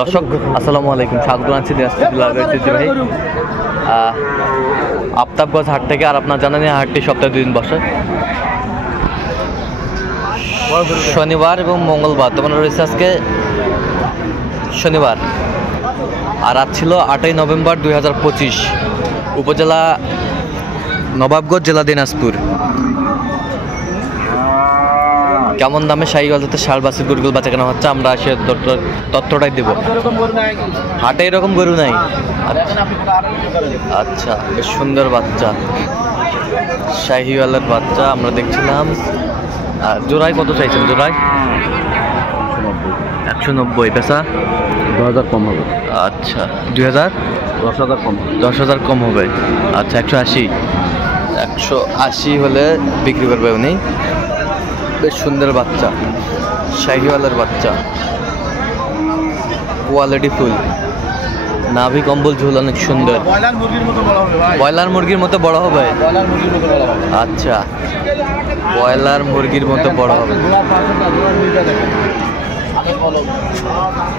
দর্শক আসসালামু আলাইকুম, স্বাগত জানাচ্ছি ভাই আফতাবগঞ্জ হাট থেকে। আর আপনার জানেন হাটটি সপ্তাহে 2 দিন বসে, শনিবার এবং মঙ্গলবার। তোমার রয়েছে আজকে শনিবার, আর আজ ছিল 8ই নভেম্বর 2025, উপজেলা নবাবগঞ্জ, জেলা দিনাজপুর। কেমন দামে শাহিওয়াল জাতের ষাঁড় বাছুর গরুগুলো বেচা কেনা হচ্ছে আমরা সে তথ্যটাই দেব। হাটে এরকম গরু নাই। আচ্ছা, বেশ সুন্দর বাচ্চা, শাহিওয়ালের বাচ্চা আমরা দেখছিলাম। জোড়ায় কত চাইছেন? জোড়ায় 190, পেশা 2000 কম হবে। আচ্ছা, 2000, 10,000 কম, 10,000 কম হবে। আচ্ছা, 180 হলে বিক্রি করবে উনি। বেশ সুন্দর বাচ্চা, শাহিওয়ালের বাচ্চা, কোয়ালিটি ফুল, নাভি কম্বল ঝুল অনেক সুন্দর। ব্রয়লার মুরগির মতো বড় হবে। আচ্ছা, ব্রয়লার মুরগির মতো বড় হবে।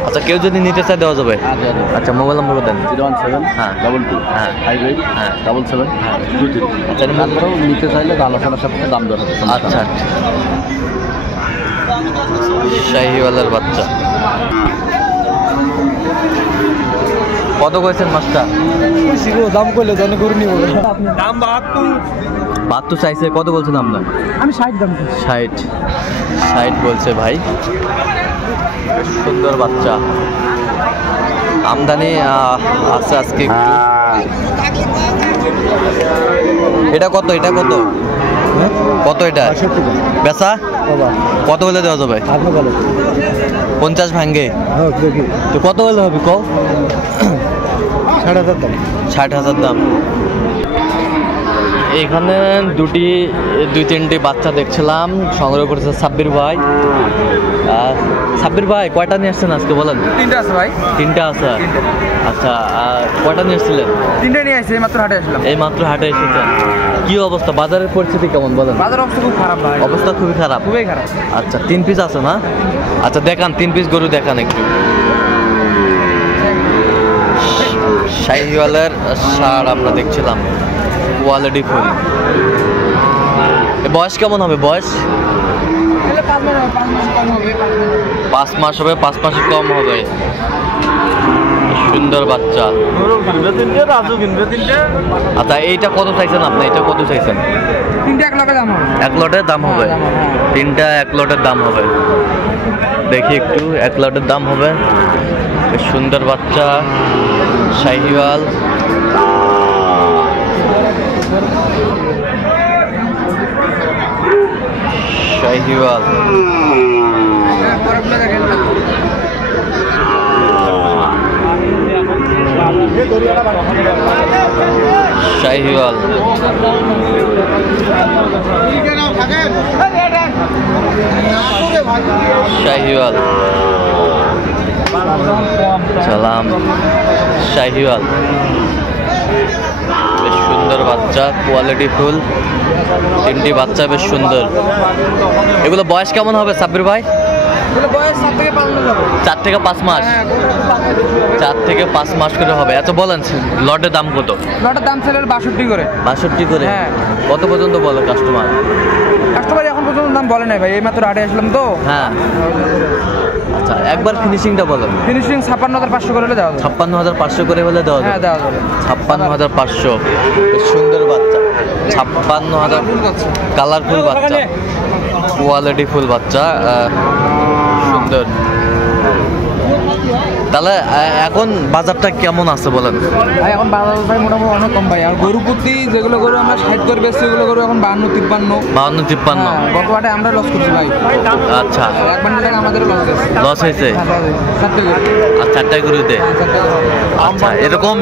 আচ্ছা, কেউ যদি নিতে চায় দেওয়া যাবে? আচ্ছা, মোবাইল নম্বর দেন। 017 হ্যাঁ 22 হ্যাঁ 58 হ্যাঁ 77 হ্যাঁ 23। আচ্ছা, নিতে চাইলে আলোচনার সাথে দাম দর হবে। আচ্ছা, শাহিওয়ালের বাচ্চা কত করেছেন মাছটা? দাম করলে জানি গরু নিব। দাম 72 চাইছে। কত বলছেন আপনার? আমি 60 দাম 60 বলছে ভাই। সুন্দর বাচ্চা, আমদানি আছে আজকে একটু। এটা কত? এটা কত? কত এটা বেচা? কত হলে দেওয়া যাবে? 50 ভাঙ্গে তো কত হলে হবে? কও। 60,000 দাম। 60,000 দাম। এখানে 2-3টি বাচ্চা দেখছিলাম, সংগ্রহ করেছে সাব্বির ভাই। সাব্বির ভাই, কয়টা নিয়ে আসছেন আজকে বলেন? 3টা আছে ভাই। 3টা আছে। আচ্ছা, কয়টা নিয়ে এসেছিলেন? 3টা নিয়ে আসছি, মাত্র হাটে আসলাম। এই মাত্র হাটে এসেছেন। কি অবস্থা, বাজারের পরিস্থিতি কেমন বলেন? বাজার অবস্থা খুব খারাপ ভাই। অবস্থা খুবই খারাপ। খুবই খারাপ। আচ্ছা, 3 পিস আছে না? আচ্ছা, দেখান 3 পিস গরু দেখান একটু। শাহিওয়ালের ষাঁড় আমরা দেখছিলাম, কোয়ালিটি ফুল। বয়স কেমন হবে? বয়স 5 মাস হবে। 5 মাসের কম হবে। সুন্দর বাচ্চা। আচ্ছা, এইটা কত চাইছেন আপনি? এটা কত চাইছেন? 3টা 1 লটের দাম হবে। 1 লটের দাম হবে। 3টা 1 লটের দাম হবে। দেখি একটু, 1 লটের দাম হবে। বেশ সুন্দর বাচ্চা, শাহিওয়াল। শাহিওয়াল শাহিওয়াল শাহিওয়াল সালাম। শাহিওয়াল বেশ সুন্দর বাচ্চা, কোয়ালিটি ফুল। 3টি বাচ্চা বেশ সুন্দর। এগুলো বয়স কেমন হবে সাব্বির ভাই? বয়স 4 থেকে 5 মাস হবে। 4 থেকে 5 মাস। 4 থেকে 5 মাস করে হবে। আচ্ছা, বলেন লটের দাম কত? লটের দাম ছিল 62 করে। 62 করে? হ্যাঁ। কত পর্যন্ত বলে কাস্টমার? কাস্টমার এখন পর্যন্ত দাম বলে নাই ভাই, এই মাত্র হাটে আসলাম তো। হ্যাঁ। আচ্ছা, একবার ফিনিশিংটা বলেন। ফিনিশিং 56,500 করে হলে দেওয়া যাবে। 56,500 করে হলে দেওয়া হ্যাঁ, যাবে। দেওয়া যাবে। 56,500। বেশ সুন্দর বাচ্চা। 56,000। কালারফুল বাচ্চা, কোয়ালিটি ফুল বাচ্চা, সুন্দর। তাহলে এখন বাজারটা কেমন আছে বলেন? ভাই এখন বাজার ভাই মোটামুটি অনেক কম ভাই। আর গরু প্রতি যেগুলো গরু আমরা 60 করে বেচছি, ওগুলো গরু এখন 52-53। 52-53। গত হাটে আমরা লস করছি ভাই। আচ্ছা, 1 বান্ডিল টাকা আমাদের লস গেছে। লস হয়েছে? আর 4টায় গরুতে? আচ্ছা, এরকম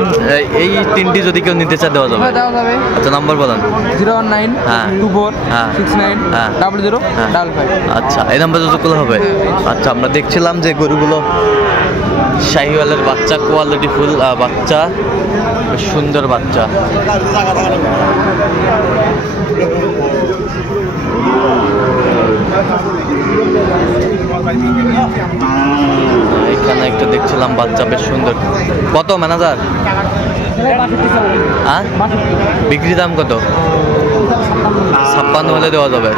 এই 3টি যদি কেউ নিতে চায় দেওয়া যাবে? দেওয়া যাবে। আচ্ছা, নাম্বার বলেন। 019 হ্যাঁ 24 হ্যাঁ 69 হ্যাঁ 00 55। আচ্ছা, এই নাম্বার যোগাযোগ হবে। আচ্ছা, আমরা দেখছিলাম যে গরুগুলো শাহিওয়ালের বাচ্চা, কোয়ালিটি ফুল বাচ্চা, বেশ সুন্দর বাচ্চা। এখানে একটা দেখছিলাম বাচ্চা বেশ সুন্দর। কত ম্যানেজার? হ্যাঁ, বিক্রি দাম কত? 56 হলে দেওয়া যাবে।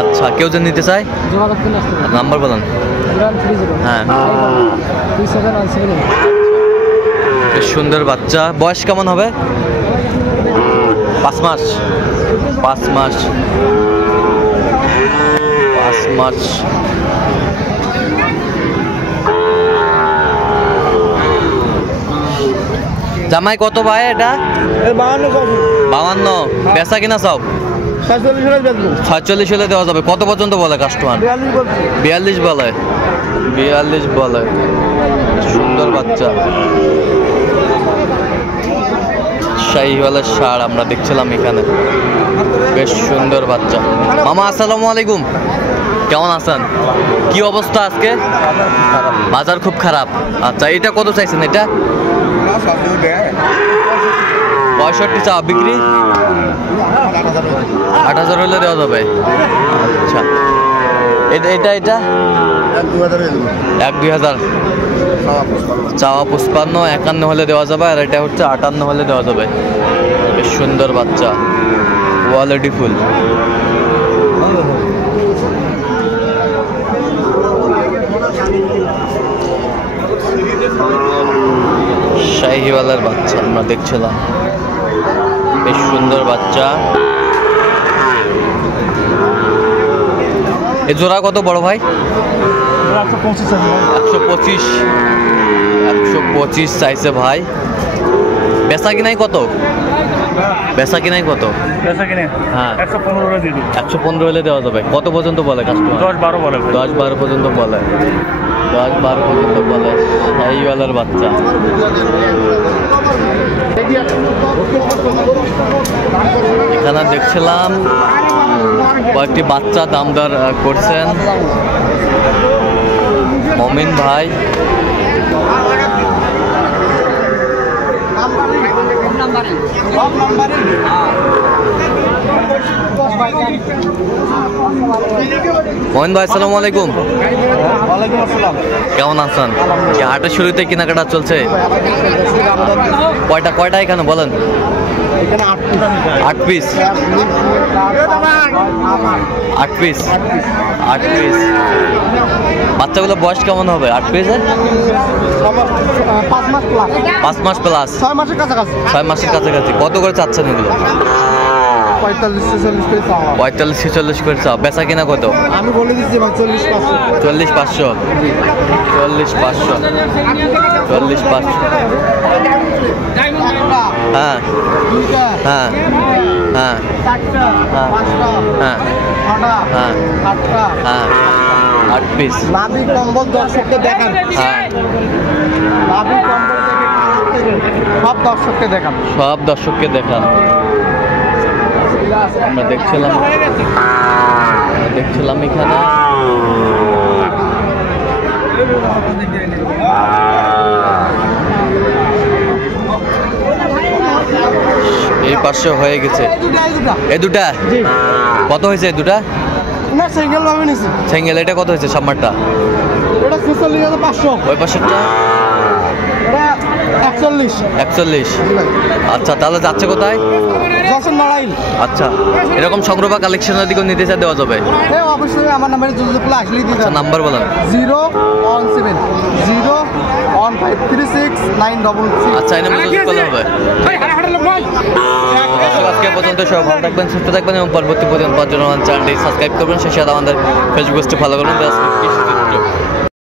আচ্ছা, কেউ যদি নিতে চায় নাম্বার বলেন। হ্যাঁ, বেশ সুন্দর বাচ্চা। বয়স কেমন হবে? 5 মাস। 5 মাস। 5 মাস। জামাই কত ভাই এটা? 52। বেচা কিনা সব 46 হলে দেওয়া যাবে। কত পর্যন্ত বলে কাস্টমার? 42 বলে। 42 বলে। সুন্দর বাচ্চা, শাহিওয়ালের ষাঁড় আমরা দেখছিলাম এখানে, বেশ সুন্দর বাচ্চা। মামা আসসালামু আলাইকুম, কেমন আছেন? কি অবস্থা আজকে? বাজার খুব খারাপ। আচ্ছা, এটা কত চাইছেন? এটা 65 চা। বিক্রি 8000 হলে দেওয়া যাবে। আচ্ছা, এটা 1-2000 চাওয়া 55, 51 হলে দেওয়া যাবে। আর এটা হচ্ছে 58 হলে দেওয়া যাবে। বেশ সুন্দর বাচ্চা, কোয়ালিটি ফুল। শাহিওয়ালের বাচ্চা আমরা দেখছিলাম, বেশ সুন্দর বাচ্চা। এ জোড়া কত বড় ভাই? 125 চাইছে ভাই। বেচা কিনাই কত? বেচা কিনাই কত? হ্যাঁ, 115 হলে দেওয়া যাবে। কত পর্যন্ত বলে কাস্টমার? 10-12 বলে। 10-12 পর্যন্ত বলে। 10-12 পর্যন্ত বলে। শাহিওয়ালের বাচ্চা। এখানে দেখছিলাম কয়েকটি বাচ্চা দাম দর করছেন মমিন ভাই। মোহন ভাই আসসালামু আলাইকুম। কেমন আছেন? কি হাটের শুরুতে কেনাকাটা চলছে? কয়টা এখানে বলেন? 8 পিস। 8 পিস। বাচ্চাগুলো বয়স কেমন হবে 8 পিসে? 5 মাস প্লাস। 6 মাসের কাছাকাছি। 6 মাসের কাছাকাছি। কত করে চাচ্ছেন এগুলো? 45-46 করে চাওয়া। 45-46 করে চাও। বেচা কিনা কত? আমি বলে দিচ্ছি 40-500। 40-500। 40-500। 40-500। হ্যাঁ, হ্যাঁ, হ্যাঁ, হ্যাঁ, হ্যাঁ, হ্যাঁ। 8 পিস। নাভি কম্বল দর্শককে দেখান। হ্যাঁ, নাভি কম্বল সব দর্শককে দেখান। সব দর্শককে দেখান। আমরা দেখছিলাম এখানে এই পাশে হয়ে গেছে। এই দুটা কত হয়েছে? এই দুটা না সিঙ্গেল ভাবে নিছি। সিঙ্গেল। এটা কত হয়েছে সামনেরটা? এটা 46,500। ওই পাশেরটা এটা 41। 41। আচ্ছা, তাহলে যাচ্ছে কোথায়? যশোর নারায়ণ। আচ্ছা, এরকম সংগ্রহ বা কালেকশনের দিকেও নিতে চাই দেওয়া যাবে? হ্যাঁ, অবশ্যই আমার নাম্বারে যোগাযোগ করলে আসলেই দিতে। আচ্ছা, নাম্বার বলেন। 017013696। আচ্ছা, এই নাম্বার যোগাযোগ করলে হবে। আজকে পর্যন্ত সবাই ভালো থাকবেন, সুস্থ থাকবেন এবং পরবর্তী পর্যন্ত চ্যানেলটি সাবস্ক্রাইব করবেন। সেই সাথে আমাদের ফেসবুক পেজটি ফলো করবেন।